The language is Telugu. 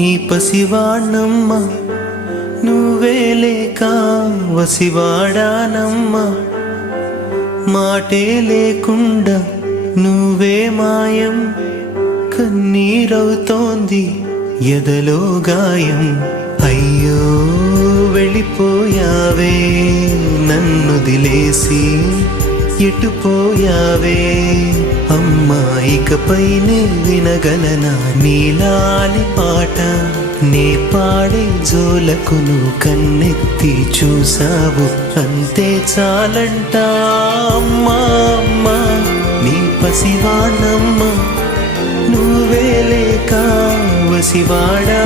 నీ పసివాణమ్మ నువ్వే లేక వసివాడానమ్మ మాటే లేకుండా నువ్వే మాయం కన్నీరవుతోంది ఎదలో గాయం అయ్యో వెళ్ళిపోయావే నన్నుదిలేసి ఎటుపోయావే అమ్మా ఇకపైనే వినగలనా నీలాలి పాట నే పాడే జోలకు నువ్వు కన్నెత్తి చూసావు అంతే చాలంట అమ్మా అమ్మా నీ పసివాణమ్మ నువ్వే లేక వసివాడా